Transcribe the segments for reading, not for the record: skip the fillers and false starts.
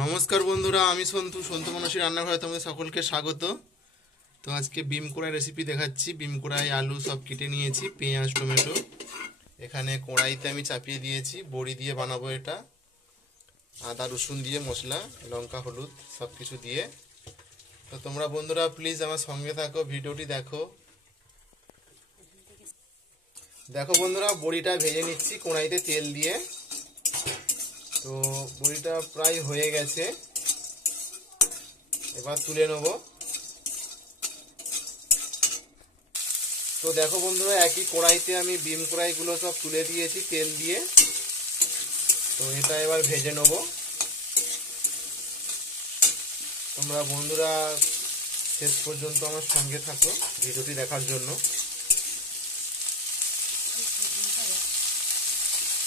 নমস্কার বন্ধুরা, আমি সন্তু মানসী রান্নাঘরে তোমাদের সকলকে স্বাগত। তো আজকে বিম কড়াই রেসিপি দেখাচ্ছি। বিম কড়াই আলু সব কেটে নিয়েছি, পেঁয়াজ টমেটো এখানে কড়াইতে আমি চাপিয়ে দিয়েছি। বড়ি দিয়ে বানাবো এটা, আদা রসুন দিয়ে মশলা লঙ্কা হলুদ সব কিছু দিয়ে। তো তোমরা বন্ধুরা প্লিজ আমার সঙ্গে থাকো, ভিডিওটি দেখো। দেখো বন্ধুরা, বড়িটা ভেজে নিচ্ছি কড়াইতে তেল দিয়ে। তো বড়িটা প্রায় হয়ে গেছে, এবার তুলে নেব। তো দেখো বন্ধুরা, একই কড়াইতে আমি বিম কড়াইগুলো সব তুলে দিয়েছি তেল দিয়ে। তো এটা এবার ভেজে নেব। তোমরা বন্ধুরা শেষ পর্যন্ত আমার সঙ্গে থাকো ভিডিওটি দেখার জন্য।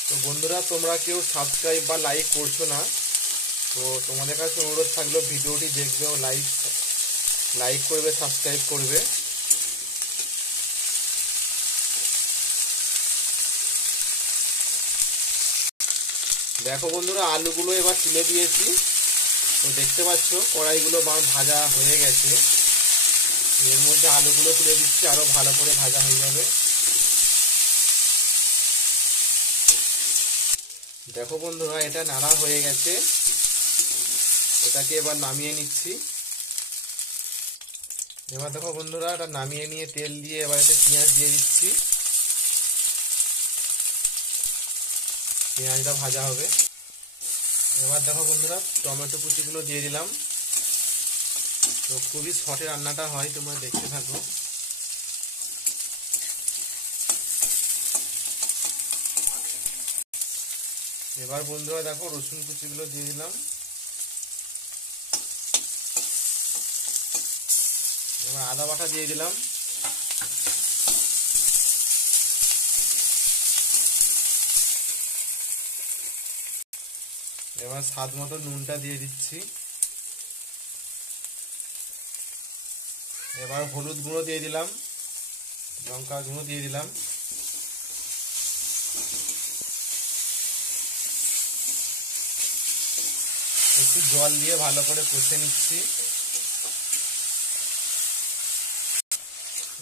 তো বন্ধুরা, তোমরা কেউ সাবস্ক্রাইব বা লাইক করছো না, তো তোমাদের কাছে অনুরোধ থাকলো ভিডিওটি দেখবে ও লাইক করবে, সাবস্ক্রাইব করবে। দেখো বন্ধুরা, আলুগুলো এবার তুলে দিয়েছি। তো দেখতে পাচ্ছ কড়াইগুলো ভাজা হয়ে গেছে। এর মধ্যে আলুগুলো তুলে দিচ্ছি, আরো ভালো করে ভাজা হয়ে যাবে। দেখো বন্ধুরা, এটা নাড়া হয়ে গেছে, এটাকে এবার নামিয়ে নিচ্ছি। এবার দেখো বন্ধুরা, এটা নামিয়ে নিয়ে তেল দিয়ে এবার এটা পেঁয়াজ দিয়ে দিচ্ছি। পেঁয়াজটা ভাজা হবে। এবার দেখো বন্ধুরা, টমেটো কুচিগুলো দিয়ে দিলাম। তো খুবই শর্টে রান্নাটা হয়, তোমরা দেখতে থাকো। এবার বন্ধুরা দেখো, রসুন কুচিগুলো দিয়ে দিলাম। এবার আদা বাটা দিয়ে দিলাম। এবার স্বাদ মতো নুনটা দিয়ে দিচ্ছি। এবার হলুদ গুঁড়ো দিয়ে দিলাম, লঙ্কা গুঁড়ো দিয়ে দিলাম। একটু জল দিয়ে ভালো করে কষে নিচ্ছি।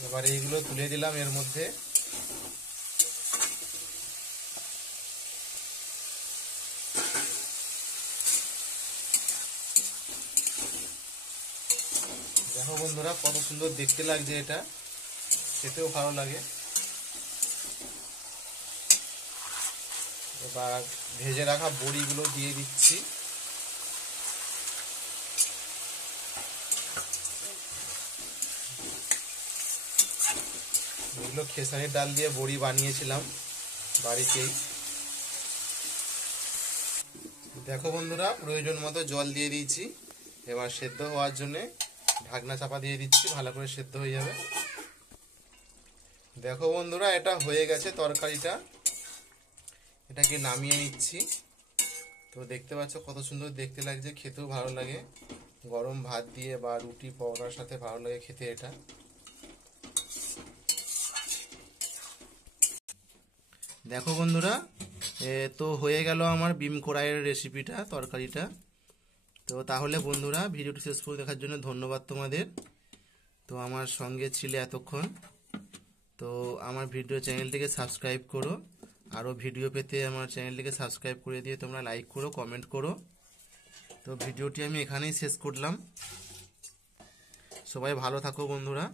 এবার এইগুলো তুলে দিলাম এর মধ্যে। দেখো বন্ধুরা, কত সুন্দর দেখতে লাগছে, এটা খেতেও ভালো লাগে। এবার ভেজে রাখা বড়িগুলো দিয়ে দিচ্ছি। এগুলো খেসারির ডাল দিয়ে বড়ি বানিয়েছিলাম বাড়িতেই। দেখো বন্ধুরা, প্রয়োজন মতো জল দিয়ে দিয়েছি। এবার সেদ্ধ হওয়ার জন্য ঢাকনা চাপা দিয়ে দিচ্ছি, ভালো করে সেদ্ধ হয়ে যাবে। দেখো বন্ধুরা, এটা হয়ে গেছে তরকারিটা। এটাকে নামিয়ে নিচ্ছি। তো দেখতে পাচ্ছ কত সুন্দর দেখতে লাগছে, খেতেও ভালো লাগে। গরম ভাত দিয়ে বা রুটি পরোটার সাথে ভালো লাগে খেতে এটা। দেখো বন্ধুরা, তো হয়ে গেল আমার বিম কড়াইয়ের রেসিপিটা, তরকারিটা। তো তাহলে বন্ধুরা, ভিডিওটি শেষ পর্যন্ত দেখার জন্য ধন্যবাদ তোমাদের। তো আমার সঙ্গে ছিলে এতক্ষণ। তো আমার ভিডিও চ্যানেলটিকে সাবস্ক্রাইব করো। আরও ভিডিও পেতে আমার চ্যানেলটিকে সাবস্ক্রাইব করে দিয়ে তোমরা লাইক করো, কমেন্ট করো। তো ভিডিওটি আমি এখানেই শেষ করলাম। সবাই ভালো থাকো বন্ধুরা।